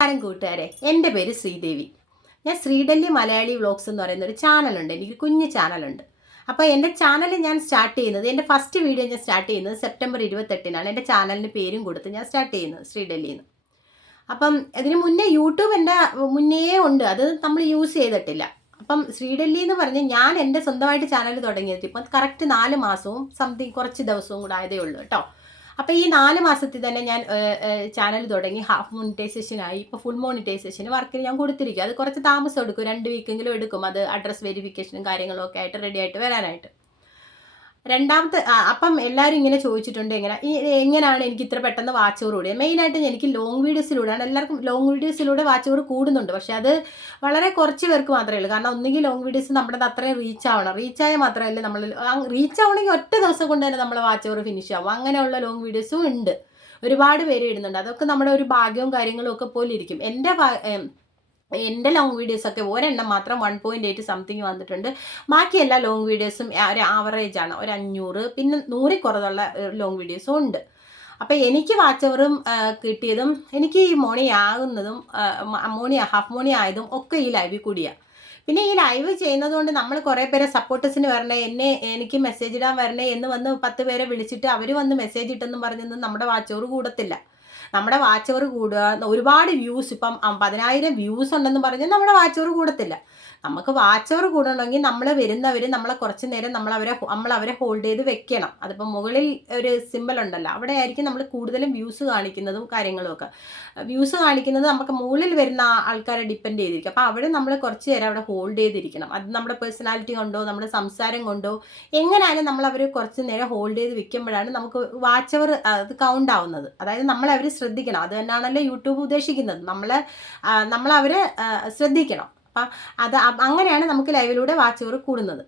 നമസ്കാരം കൂട്ടുകാരെ. എന്റെ പേര് ശ്രീദേവി. ഞാൻ ശ്രീഡല്ലി മലയാളി വ്ളോഗ്സ് എന്ന് പറയുന്ന ഒരു ചാനലുണ്ട്. എനിക്ക് കുഞ്ഞ് ചാനലുണ്ട്. അപ്പോൾ എന്റെ ചാനൽ ഞാൻ സ്റ്റാർട്ട് ചെയ്യുന്നത് എന്റെ ഫസ്റ്റ് വീഡിയോ ഞാൻ സ്റ്റാർട്ട് ചെയ്യുന്നത് സെപ്റ്റംബർ ഇരുപത്തെട്ടിനാണ്. എന്റെ ചാനലിന് പേരും കൊടുത്ത് ഞാൻ സ്റ്റാർട്ട് ചെയ്യുന്നത് ശ്രീഡല്ലിയിൽ നിന്ന്. അപ്പം ഇതിന് മുന്നേ യൂട്യൂബ് എന്റെ മുന്നേ ഉണ്ട്. അത് നമ്മൾ യൂസ് ചെയ്തിട്ടില്ല. അപ്പം ശ്രീഡല്ലി എന്ന് പറഞ്ഞ് ഞാൻ എന്റെ സ്വന്തമായിട്ട് ചാനൽ തുടങ്ങിയത് ഇപ്പം കറക്റ്റ് നാല് മാസവും സംതിങ് കുറച്ച് ദിവസവും കൂടെ ആയതേ ഉള്ളൂ കേട്ടോ. അപ്പോൾ ഈ നാല് മാസത്തിൽ തന്നെ ഞാൻ ചാനൽ തുടങ്ങി ഹാഫ് മോണിറ്റൈസേഷൻ ആയി. ഇപ്പൊ ഫുൾ മോണിറ്റൈസേഷൻ വർക്കിന് ഞാൻ കൊടുത്തിരിക്കും. അത് കുറച്ച് താമസം എടുക്കും. രണ്ട് വീക്കെങ്കിലും എടുക്കും. അത് അഡ്രസ് വെരിഫിക്കേഷനും കാര്യങ്ങളും ഒക്കെ ആയിട്ട് റെഡി ആയിട്ട് വരാനായിട്ട്. രണ്ടാമത്തെ അപ്പം എല്ലാവരും ഇങ്ങനെ ചോദിച്ചിട്ടുണ്ട് എങ്ങനെ എങ്ങനെയാണ് എനിക്ക് ഇത്ര പെട്ടെന്ന് വാച്ച് കൂടിയത്? മെയിനായിട്ട് എനിക്ക് ലോങ് വീഡിയോസിലൂടെയാണ് എല്ലാവർക്കും ലോങ് വീഡിയോസിലൂടെ വാച്ച് കൂടുന്നുണ്ട്. പക്ഷേ അത് വളരെ കുറച്ച് പേർക്ക് മാത്രമേ ഉള്ളൂ. കാരണം ഒന്നുകിൽ ലോങ് വീഡിയോസ് നമ്മുടെ അത്രയും റീച്ച് ആവണം. റീച്ച് ആയാൽ മാത്രമല്ല നമ്മൾ റീച്ച് ആവണമെങ്കിൽ ഒറ്റ ദിവസം കൊണ്ട് തന്നെ നമ്മൾ വാച്ച് ഫിനിഷ് ആവും. അങ്ങനെയുള്ള ലോങ് വീഡിയോസും ഉണ്ട്. ഒരുപാട് പേര് ഇടുന്നുണ്ട്. അതൊക്കെ നമ്മുടെ ഒരു ഭാഗ്യവും കാര്യങ്ങളും ഒക്കെ പോലെ ഇരിക്കും. എന്റെ എന്റെ ലോങ് വീഡിയോസൊക്കെ ഒരെണ്ണം മാത്രം വൺ പോയിന്റ് എയ്റ്റ് സംതിങ് വന്നിട്ടുണ്ട്. ബാക്കി എല്ലാ ലോങ് വീഡിയോസും ഒരു ആവറേജ് ആണ്. ഒരു അഞ്ഞൂറ് പിന്നെ നൂറിൽ കുറവുള്ള ലോങ് വീഡിയോസും ഉണ്ട്. അപ്പോൾ എനിക്ക് വാച്ചവറും കിട്ടിയതും എനിക്ക് ഈ മോണി ആകുന്നതും മോണി ഹാഫ് മോണി ആയതും ഒക്കെ ഈ ലൈവിൽ കൂടിയാണ് പിന്നെ ഈ ലൈവ് ചെയ്യുന്നത് കൊണ്ട് നമ്മൾ കുറേ പേരെ സപ്പോർട്ടേഴ്സിന് വരണേ എന്നെ എനിക്ക് മെസ്സേജ് ഇടാൻ വരണേ എന്ന് വന്ന് പത്ത് പേരെ വിളിച്ചിട്ട് അവർ വന്ന് മെസ്സേജ് ഇട്ടെന്നും പറഞ്ഞൊന്നും നമ്മുടെ വാച്ചവർ കൂടത്തില്ല. നമ്മുടെ വാച്ചവർ കൂടുക ഒരുപാട് വ്യൂസ് ഇപ്പം പതിനായിരം വ്യൂസ് ഉണ്ടെന്ന് പറഞ്ഞാൽ നമ്മുടെ വാച്ചവർ കൂടത്തില്ല. നമുക്ക് വാച്ചവർ കൂടണമെങ്കിൽ നമ്മൾ വരുന്നവർ നമ്മളെ കുറച്ച് നേരം നമ്മൾ അവരെ നമ്മൾ അവരെ ഹോൾഡ് ചെയ്ത് വെക്കണം. അതിപ്പോൾ മുകളിൽ ഒരു സിമ്പിൾ ഉണ്ടല്ലോ അവിടെ ആയിരിക്കും നമ്മൾ കൂടുതലും വ്യൂസ് കാണിക്കുന്നതും കാര്യങ്ങളും ഒക്കെ. വ്യൂസ് കാണിക്കുന്നത് നമുക്ക് മുകളിൽ വരുന്ന ആൾക്കാരെ ഡിപ്പെൻഡ് ചെയ്തിരിക്കും. അപ്പോൾ അവിടെ നമ്മൾ കുറച്ച് നേരം അവിടെ ഹോൾഡ് ചെയ്തിരിക്കണം. അത് നമ്മുടെ പേഴ്സണാലിറ്റി കൊണ്ടോ നമ്മുടെ സംസാരം കൊണ്ടോ എങ്ങനെയായാലും നമ്മൾ കുറച്ച് നേരം ഹോൾഡ് ചെയ്ത് വെക്കുമ്പോഴാണ് നമുക്ക് വാച്ചവർ അത് കൗണ്ട് ആവുന്നത്. അതായത് നമ്മൾ ശ്രദ്ധിക്കണം. അത് തന്നെയാണല്ലോ യൂട്യൂബ് ഉദ്ദേശിക്കുന്നത്. നമ്മളെ നമ്മൾ അവരെ ശ്രദ്ധിക്കണം. അപ്പം അത് അങ്ങനെയാണ് നമുക്ക് ലൈവിലൂടെ വാച്ച് കൂടുന്നത്.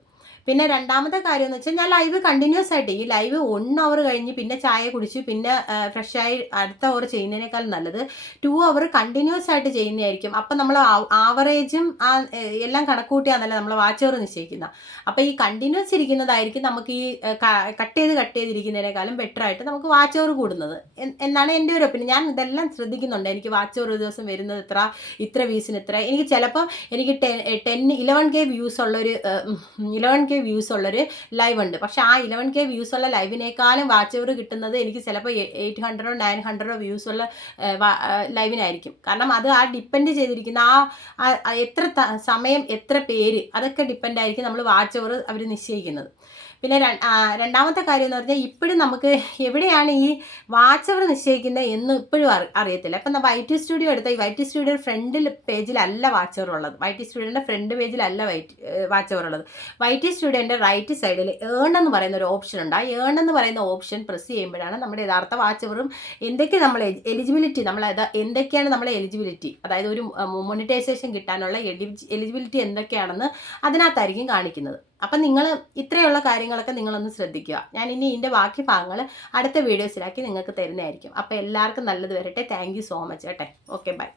പിന്നെ രണ്ടാമത്തെ കാര്യം എന്ന് വെച്ചാൽ ഞാൻ ലൈവ് കണ്ടിന്യൂസ് ആയിട്ട് ഈ ലൈവ് വൺ അവർ കഴിഞ്ഞ് പിന്നെ ചായ കുടിച്ച് പിന്നെ ഫ്രഷ് ആയി അടുത്ത അവർ ചെയ്യുന്നതിനേക്കാൾ നല്ലത് ടു അവർ കണ്ടിന്യൂസ് ആയിട്ട് ചെയ്യുന്നതായിരിക്കും. അപ്പം നമ്മൾ ആവറേജും ആ എല്ലാം കണക്കൂട്ടിയാണല്ലോ നമ്മൾ വാച്ച് അവർ നിശ്ചയിക്കുന്നത് അപ്പം ഈ കണ്ടിന്യൂസ് ഇരിക്കുന്നതായിരിക്കും നമുക്ക് ഈ കട്ട് ചെയ്ത് കട്ട് ചെയ്തിരിക്കുന്നതിനേക്കാളും ബെറ്റർ ആയിട്ട് നമുക്ക് വാച്ച് അവർ കൂടുന്നത്. എന്നാണ് എന്റെ ഒരു ഒപ്പീനിയൻ ഞാൻ ഇതെല്ലാം ശ്രദ്ധിക്കുന്നുണ്ട്. എനിക്ക് വാച്ച് ഒരു ദിവസം വരുന്നത് ഇത്ര ഇത്ര വീസിന് ഇത്ര. എനിക്ക് ചിലപ്പോൾ എനിക്ക് ten ten eleven K views ഉള്ളൊരു ഇലവൻ കെ വ്യൂസ് ഉള്ളൊരു ലൈവ് ഉണ്ട്. പക്ഷേ ആ ഇലവൻ കെ വ്യൂസ് ഉള്ള ലൈവിനേക്കാളും വാച്ച് അവർ കിട്ടുന്നത് എനിക്ക് ചിലപ്പോൾ എയ്റ്റ് ഹൺഡ്രഡോ നയൻ ഹൺഡ്രഡോ വ്യൂസ് ഉള്ള ലൈവിനായിരിക്കും കാരണം അത് ആ ഡിപ്പെൻഡ് ചെയ്തിരിക്കുന്ന ആ എത്ര സമയം എത്ര പേര് അതൊക്കെ ഡിപ്പെൻഡ് ആയിരിക്കും നമ്മൾ വാച്ച് അവർ നിശ്ചയിക്കുന്നത്. പിന്നെ രണ്ടാമത്തെ കാര്യം എന്ന് പറഞ്ഞാൽ ഇപ്പോഴും നമുക്ക് എവിടെയാണ് ഈ വാച്ച് അവർ നിശ്ചയിക്കുന്നത് എന്ന് ഇപ്പോഴും അറിയത്തില്ല. ഇപ്പം വൈറ്റ് സ്റ്റുഡിയോ എടുത്ത ഈ വൈറ്റ് സ്റ്റുഡിയോ ഫ്രണ്ടിൽ പേജിലല്ല വാച്ച് അവർ ഉള്ളത്. വൈറ്റ് സ്റ്റുഡിയോന്റെ ഫ്രണ്ട് പേജിലല്ല വൈറ്റ് വാച്ച് അവർ ഉള്ളത്. വൈറ്റ് സ്റ്റുഡിയോന്റെ റൈറ്റ് സൈഡിൽ ഏൺ എന്ന് പറയുന്ന ഒരു ഓപ്ഷൻ ഉണ്ട്. ആ ഏൺ എന്ന് പറയുന്ന ഓപ്ഷൻ പ്രസ് ചെയ്യുമ്പോഴാണ് നമ്മുടെ യഥാർത്ഥ വാച്ച് അവറും എന്തൊക്കെ നമ്മൾ എലിജിബിലിറ്റി നമ്മൾ എന്തൊക്കെയാണ് നമ്മളെ എലിജിബിലിറ്റി അതായത് ഒരു മോണിറ്റൈസേഷൻ കിട്ടാനുള്ള എലിജിബിലിറ്റി എന്തൊക്കെയാണെന്ന് അതിനകത്തായിരിക്കും കാണിക്കുന്നത്. അപ്പം നിങ്ങൾ ഇത്രയുള്ള കാര്യങ്ങളൊക്കെ നിങ്ങളൊന്ന് ശ്രദ്ധിക്കുക. ഞാൻ ഇനി ഇതിന്റെ ബാക്കി ഭാഗങ്ങൾ അടുത്ത വീഡിയോസിലാക്കി നിങ്ങൾക്ക് തരുന്നതായിരിക്കും. അപ്പോൾ എല്ലാവർക്കും നല്ലത് വരട്ടെ. താങ്ക് സോ മച്ച് കേട്ടെ? Okay bye